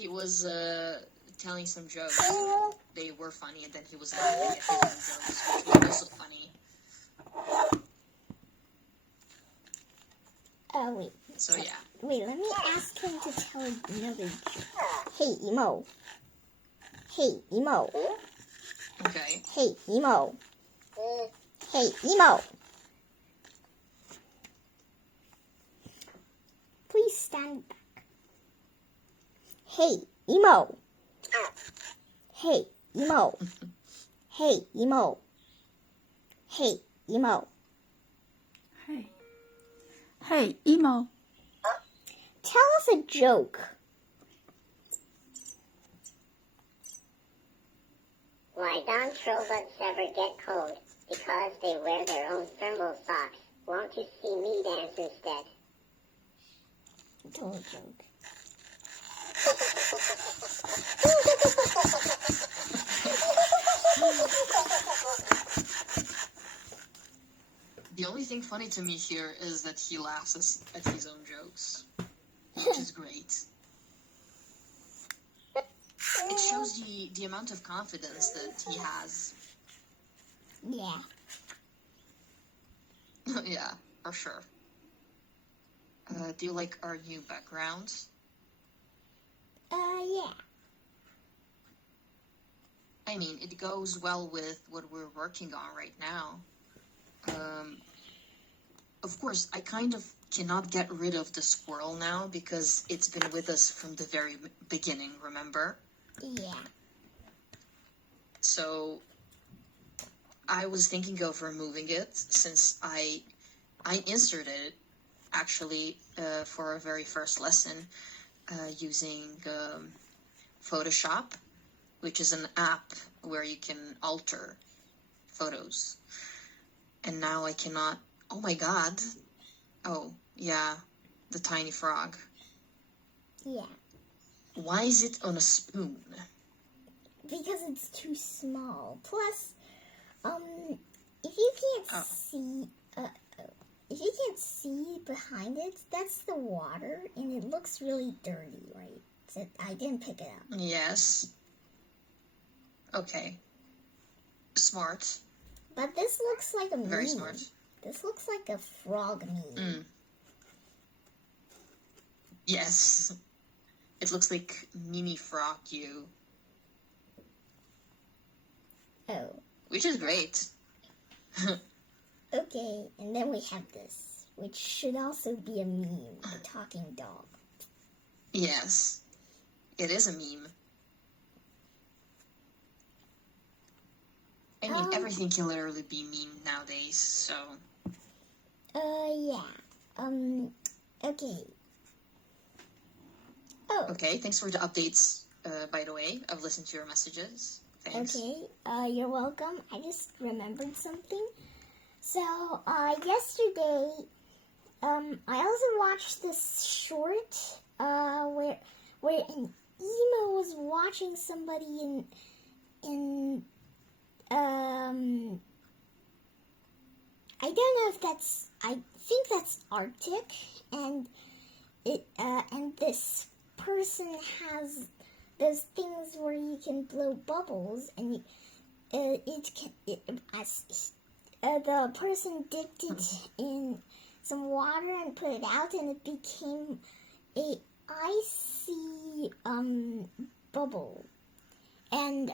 He was telling some jokes. They were funny, and then he was laughing at his own jokes, which was also funny. Oh, wait. So, yeah. Wait, let me ask him to tell another joke. Hey, Emo. Hey, Emo. Okay. Hey, Emo. Hey, Emo. Please stand back. Hey, Emo. Hey, Emo. Hey, Emo. Hey, Emo. Hey. Hey, Emo. Tell us a joke. Why don't robots ever get cold? Because they wear their own thermal socks. Won't you see me dance instead? Tell a joke. The only thing funny to me here is that he laughs at his own jokes, which is great. It shows the amount of confidence that he has. Yeah. Yeah, for sure. Do you like our new background? Yeah. I mean, it goes well with what we're working on right now. Of course, I kind of cannot get rid of the squirrel now because it's been with us from the very beginning, remember? Yeah. So I was thinking of removing it since I inserted it actually for our very first lesson using Photoshop, which is an app where you can alter photos. And now I cannot. Oh my god. Oh, yeah, the tiny frog. Yeah. Why is it on a spoon? Because it's too small. Plus, if you can't see behind it, that's the water, and it looks really dirty, right? So I didn't pick it up. Yes. Okay. Smart. But this looks like a meme. Very smart. This looks like a frog meme. Yes. It looks like mini frog you. Oh. Which is great. Okay, and then we have this, which should also be a meme, a talking dog. Yes. It is a meme. I mean, everything can literally be meme nowadays, so... Yeah. Okay. Oh. Okay, thanks for the updates, by the way. I've listened to your messages. Thanks. Okay, you're welcome. I just remembered something. So, yesterday, I also watched this short, where an emo was watching somebody I don't know if I think that's Arctic, and and this person has those things where you can blow bubbles, and the person dipped it in some water and put it out, and it became a icy bubble. And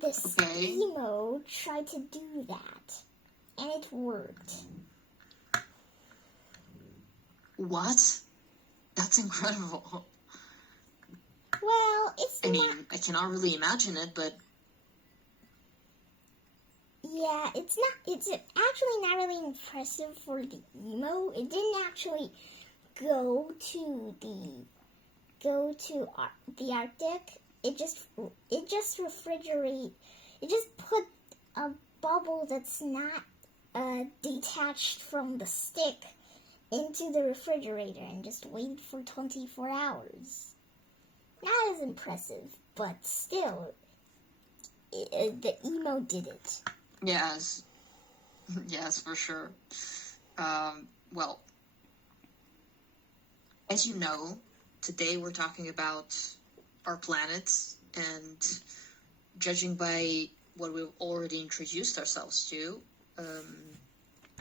this emo tried to do that, and it worked. What? That's incredible. Well, I mean, I cannot really imagine it, but... Yeah, it's actually not really impressive for the emo. It didn't actually go to the Arctic. It just refrigerate. It just put a bubble that's not detached from the stick into the refrigerator and just waited for 24 hours. Not as impressive, but still, the emo did it. Yes. Yes, for sure. Well, as you know, today we're talking about our planet, and judging by what we've already introduced ourselves to,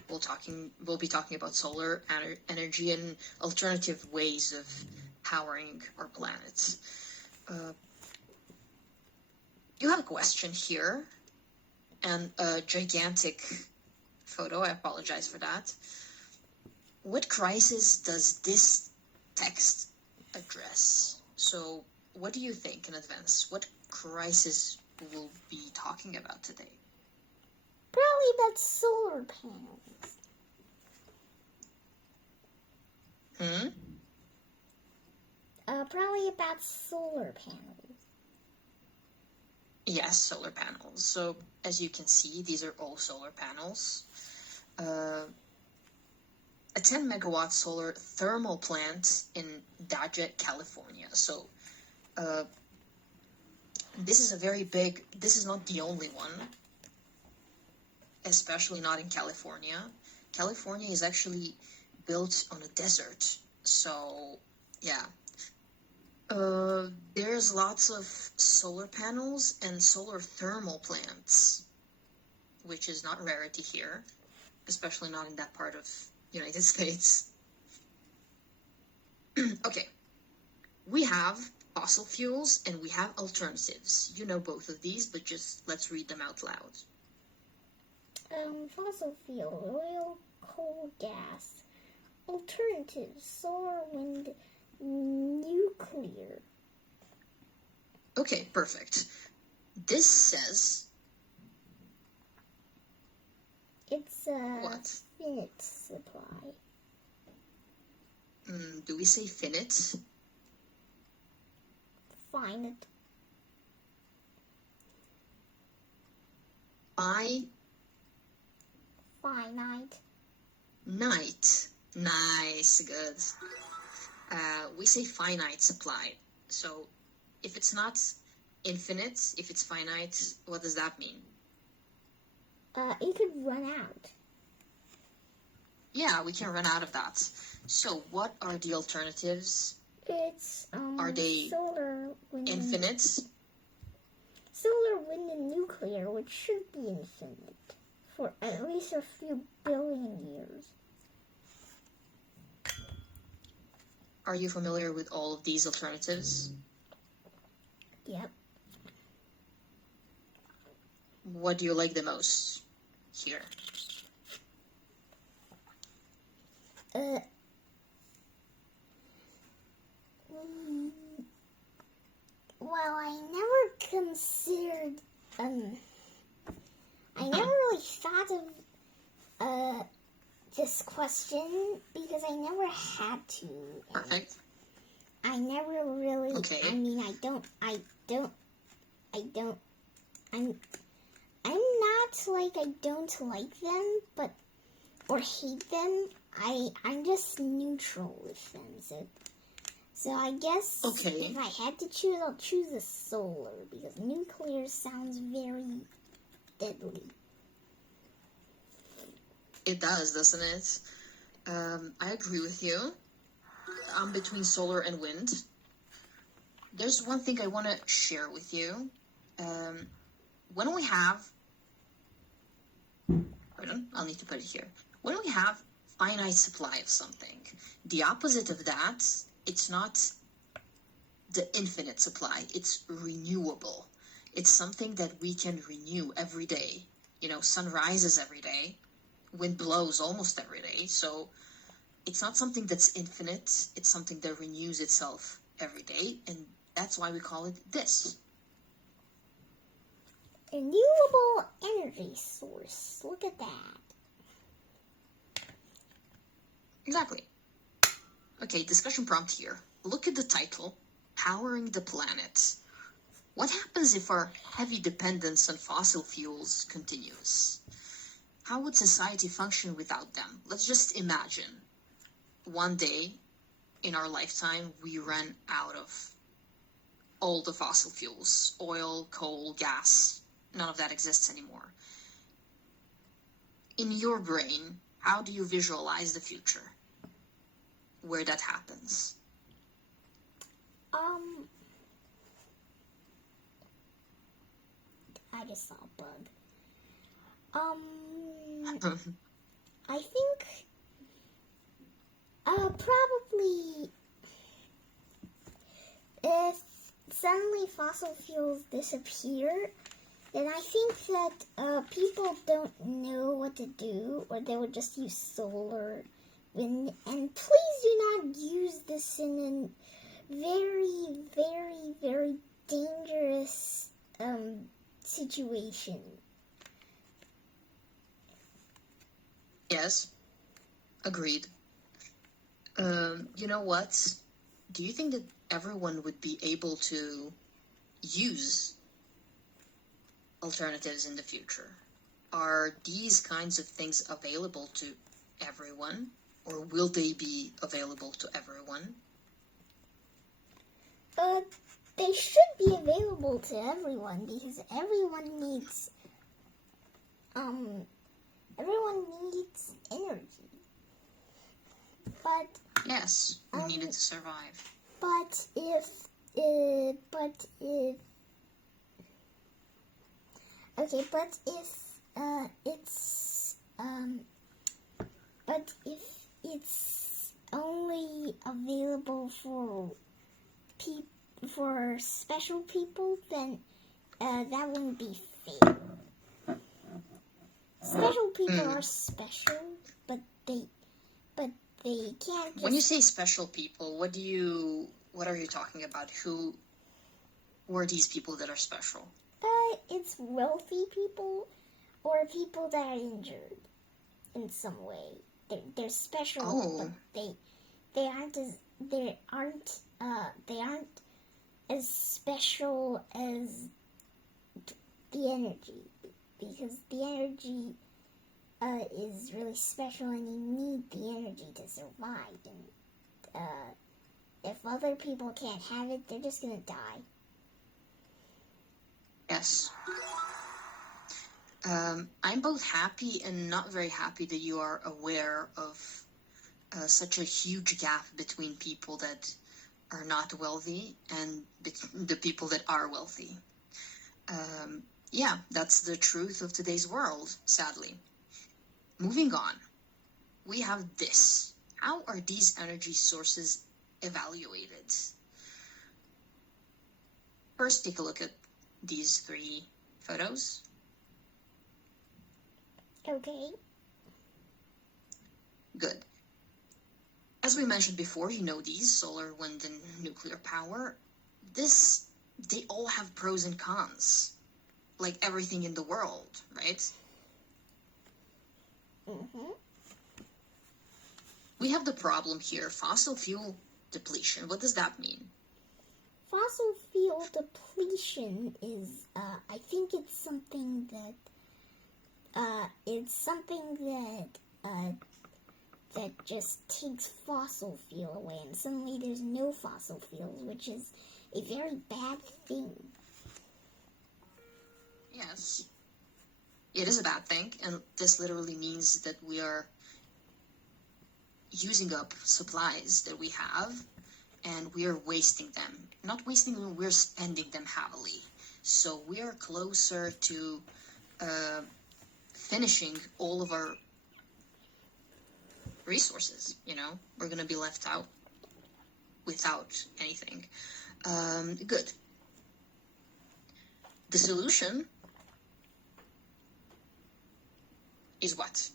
we'll be talking about solar energy and alternative ways of powering our planet. You have a question here, and a gigantic photo. I apologize for that. What crisis does this text address? So, what do you think in advance? What crisis we'll be talking about today? Probably about solar panels. Probably about solar panels. Yes, solar panels. So, as you can see, these are all solar panels. A 10 megawatt solar thermal plant in Daggett, California. So, this is a very big, this is not the only one, especially not in California. California is actually built on a desert. So, yeah. There's lots of solar panels and solar thermal plants, which is not a rarity here, especially not in that part of United States. Okay, we have fossil fuels and we have alternatives. You know both of these, but just let's read them out loud. Fossil fuel, oil, coal, gas. Alternatives, solar, wind, nuclear. Okay, perfect. This says It's a what? finite supply. Do we say finite? Finite. Finite. Night. Nice, good. We say finite supply. So, if it's not infinite, if it's finite, what does that mean? It could run out. Yeah, we can run out of that. So, what are the alternatives? It's Are they solar, wind, Infinite? solar, wind, and nuclear, which should be infinite for at least a few billion years. Are you familiar with all of these alternatives? Yep. What do you like the most here? Well, I never considered, I never really thought of, this question because I never had to. Perfect. I never really, Okay. I mean, I'm not like I don't like them, but, or hate them. I'm just neutral with them, so I guess Okay. if I had to choose, I'll choose the solar, because nuclear sounds very deadly. It does, doesn't it? I agree with you. I'm between solar and wind. There's one thing I want to share with you. When we have... Pardon, I'll need to put it here. When we have finite supply of something, the opposite of that, it's not the infinite supply. It's renewable. It's something that we can renew every day. Sun rises every day. Wind blows almost every day. So it's not something that's infinite. It's something that renews itself every day. And that's why we call it this. Renewable energy source. Look at that. Exactly. Okay, discussion prompt here. Look at the title, Powering the Planet. What happens if our heavy dependence on fossil fuels continues? How would society function without them? Let's just imagine one day in our lifetime we run out of all the fossil fuels, oil, coal, gas. None of that exists anymore. In your brain, how do you visualize the future where that happens? I just saw a bug. I think probably if suddenly fossil fuels disappear, then I think that people don't know what to do, or they would just use solar, wind. And please do not use this in a very, very, very dangerous situation. Yes, agreed. You know what? Do you think that everyone would be able to use alternatives in the future? Are these kinds of things available to everyone, or will they be available to everyone? They should be available to everyone because everyone needs energy. But Yes, we need it to survive. but if it's only available for special people, then that wouldn't be fair. Special people are special, but they can't just... When you say special people, what are you talking about? Who are these people that are special? It's wealthy people or people that are injured in some way. They're special, but they aren't as special as the energy, because the energy is really special, and you need the energy to survive. And if other people can't have it, they're just gonna die. Yes. I'm both happy and not very happy that you are aware of such a huge gap between people that are not wealthy and the people that are wealthy. Yeah, that's the truth of today's world, sadly. Moving on, we have this. How are these energy sources evaluated? First, take a look at these 3 photos. Okay. Good. As we mentioned before, you know these, solar, wind, and nuclear power. They all have pros and cons, like everything in the world, right? Mm-hmm. We have the problem here, fossil fuel depletion. What does that mean? Fossil fuel depletion is, I think it's something that, that just takes fossil fuel away, and suddenly there's no fossil fuels, which is a very bad thing. Yes, it is a bad thing, and this literally means that we are using up supplies that we have, and we are wasting them. Not wasting them, we're spending them heavily. So we are closer to finishing all of our resources, We're going to be left out without anything. Good. The solution is what?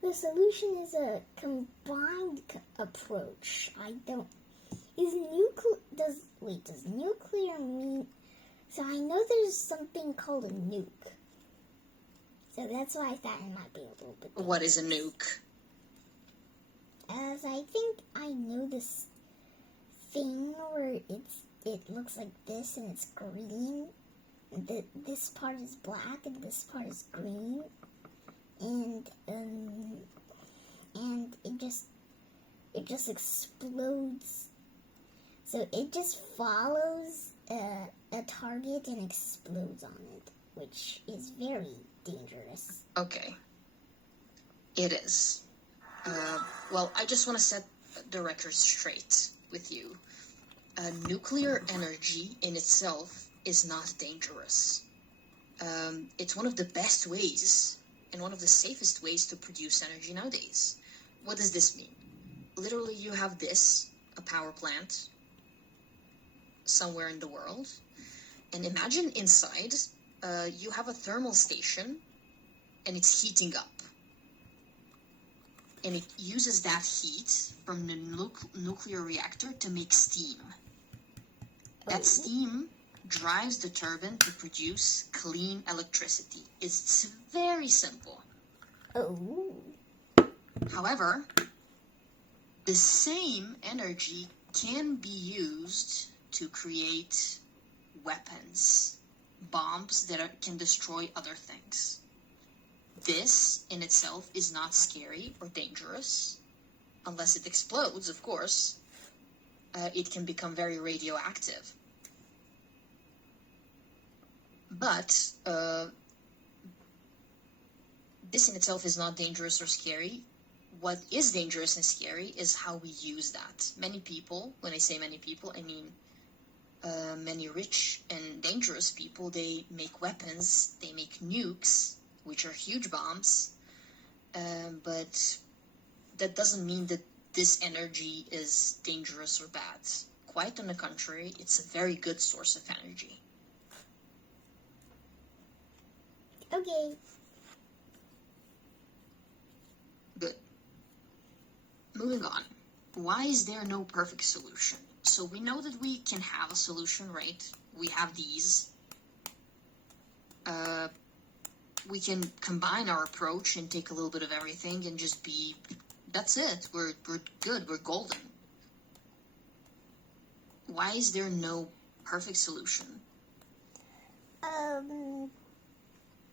The solution is a combined approach. Does nuclear mean... So I know there's something called a nuke. So that's why I thought it might be a little bit... What is a nuke? As I think I know this thing where it looks like this and it's green. And this part is black and this part is green. And it just explodes. So it just follows a target and explodes on it, which is very dangerous. Okay. It is. Well, I just want to set the record straight with you. Nuclear energy in itself is not dangerous. It's one of the best ways and one of the safest ways to produce energy nowadays. What does this mean? Literally, you have this, a power plant, somewhere in the world, and imagine inside, you have a thermal station, and it's heating up. And it uses that heat from the nuclear reactor to make steam. That steam drives the turbine to produce clean electricity. It's very simple. Oh. However, the same energy can be used to create weapons, bombs that can destroy other things. This in itself is not scary or dangerous, unless it explodes, of course. It can become very radioactive. But this in itself is not dangerous or scary. What is dangerous and scary is how we use that. Many people, when I say many people, I mean many rich and dangerous people, they make weapons, they make nukes, which are huge bombs, but that doesn't mean that this energy is dangerous or bad. Quite on the contrary, it's a very good source of energy. Okay. Good. Moving on. Why is there no perfect solution? So we know that we can have a solution, right? We have these. We can combine our approach and take a little bit of everything and just be, that's it. We're good. We're golden. Why is there no perfect solution?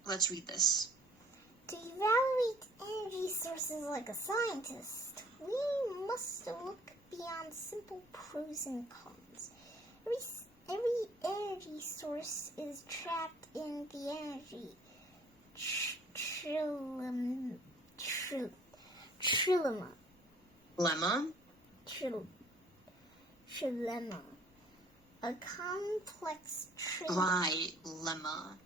Let's read this. To evaluate energy sources like a scientist, we must look beyond simple pros and cons. Every energy source is trapped in the energy trilemma. Lemma? Trilemma. A complex Trilemma.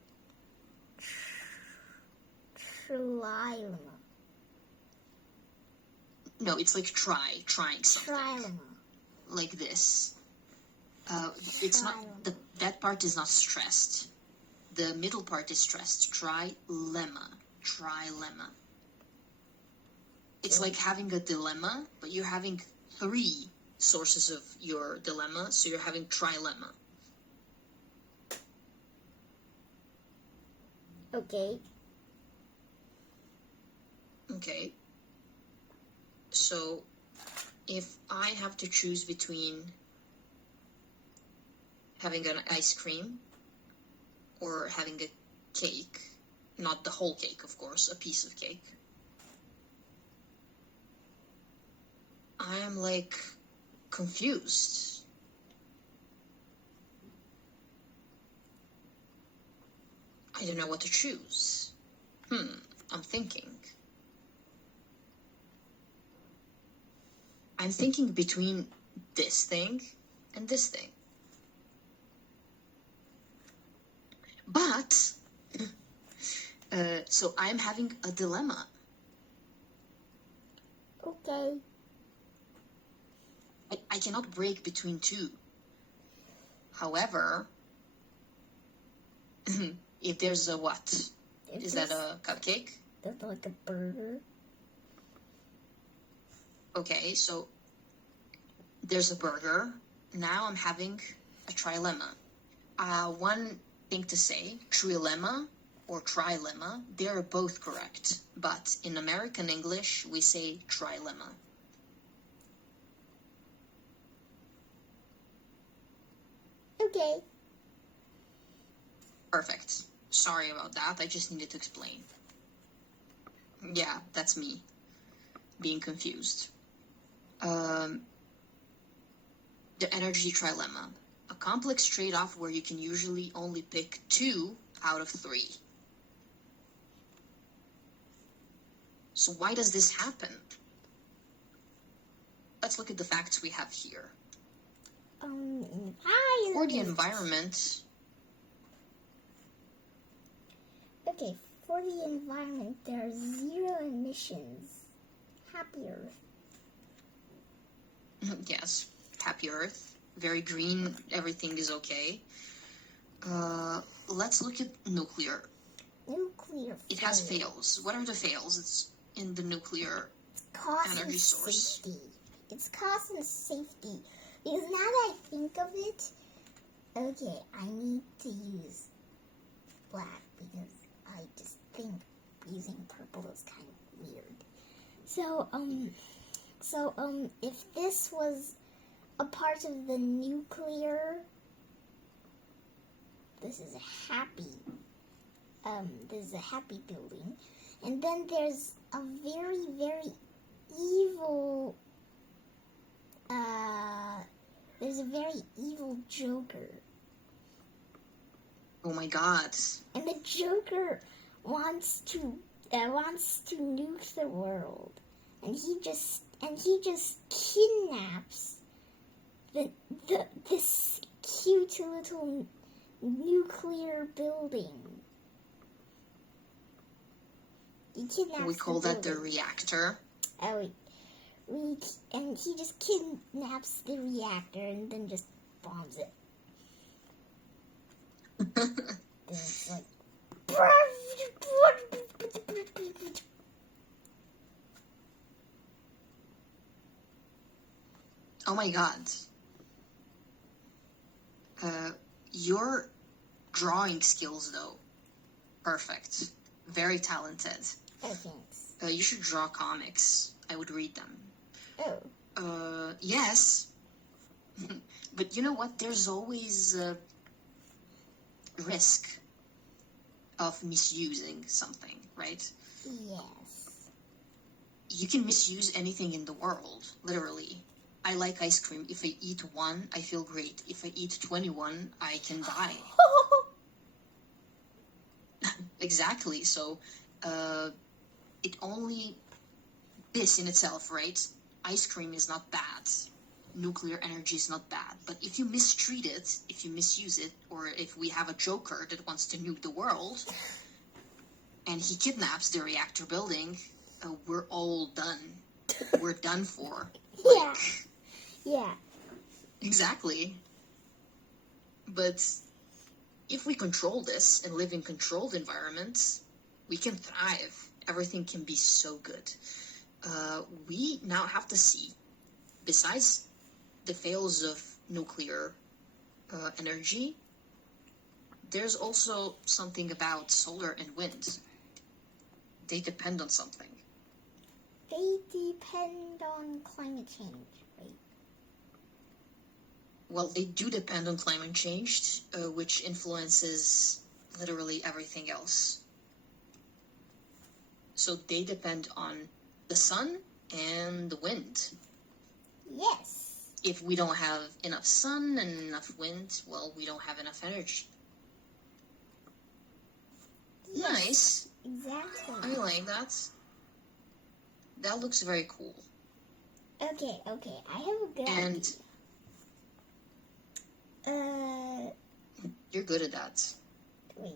trilemma. No, it's like trying something. Trilemma. Like this. It's not, that part is not stressed. The middle part is stressed. Trilemma. It's like having a dilemma, but you're having 3 sources of your dilemma, so you're having trilemma. Okay. Okay. So, if I have to choose between having an ice cream or having a cake, not the whole cake, of course, a piece of cake, I am like confused. I don't know what to choose. I'm thinking. I'm thinking between this thing and this thing. But, so I'm having a dilemma. Okay. I cannot break between 2. However, if there's a what? Is that a cupcake? That's like a burger. Okay, so there's a burger. Now I'm having a trilemma. One thing to say, trilemma or trilemma, they're both correct. But in American English, we say trilemma. Okay. Perfect. Sorry about that. I just needed to explain. Yeah, that's me being confused. The energy trilemma. A complex trade-off where you can usually only pick 2 out of 3. So why does this happen? Let's look at the facts we have here. For the environment, Okay, for the environment, there are 0 emissions. Happy Earth. Yes, happy Earth, very green, everything is okay. Let's look at nuclear. Nuclear. It has failure. fails. What are the fails? It's in the nuclear Cost energy and source. safety. It's cost and safety. Because now that I think of it, okay, I need to use black because I just think using purple is kind of weird. So, if this was a part of the nuclear, this is a happy building. And then there's a very, very evil, there's a very evil Joker. Oh my god. And the Joker wants to nuke the world. And he just kidnaps this cute little nuclear building. He kidnaps We call the that the building. reactor. Oh, and he just kidnaps the reactor and then just bombs it. Then it's like, Oh my god. Your drawing skills, though, perfect. Very talented. oh, thanks. You should draw comics. I would read them. Oh, Yes. But you know what? There's always a risk of misusing something, right? yes. You can misuse anything in the world, literally. I like ice cream. If I eat one, I feel great. If I eat 21, I can die. Exactly. So, it only, this in itself, right? Ice cream is not bad. Nuclear energy is not bad. But if you mistreat it, if you misuse it, or if we have a Joker that wants to nuke the world, and he kidnaps the reactor building, we're all done. We're done for. Yeah. Yeah. Exactly. But if we control this and live in controlled environments, we can thrive. Everything can be so good. We now have to see, besides the fails of nuclear energy, there's also something about solar and wind. They depend on something. They depend on climate change, right? Well, they do depend on climate change, which influences literally everything else. So they depend on the sun and the wind. Yes. If we don't have enough sun and enough wind, well, we don't have enough energy. Yes. Nice. Exactly. I like that. That looks very cool. Okay. I have a good And idea. you're good at that. Wait.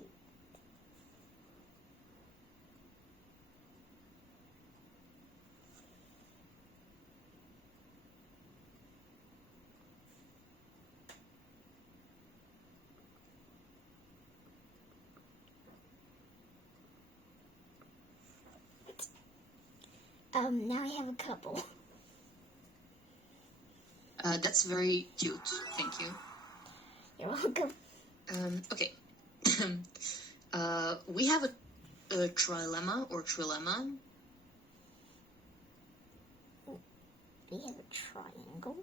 Now I have a couple. That's very cute. Thank you. You're welcome. Okay. We have a trilemma or trilemma. We have a triangle.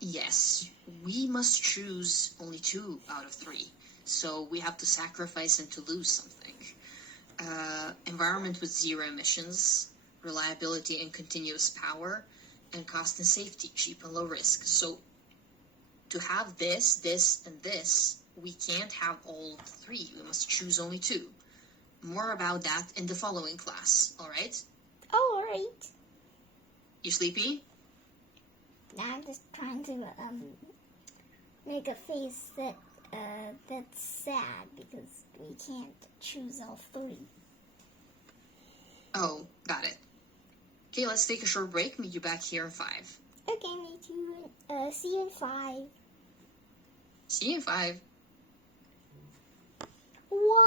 Yes, we must choose only 2 out of 3. So we have to sacrifice and to lose something. Environment with 0 emissions, reliability and continuous power, and cost and safety, cheap and low risk. So to have this, and this, we can't have all 3. We must choose only 2. More about that in the following class, alright? Oh, alright. You sleepy? Now I'm just trying to make a face that that's sad because we can't choose all three. Oh, got it. Okay, let's take a short break. Meet you back here in 5. Okay, me too. See you in 5. See you in 5.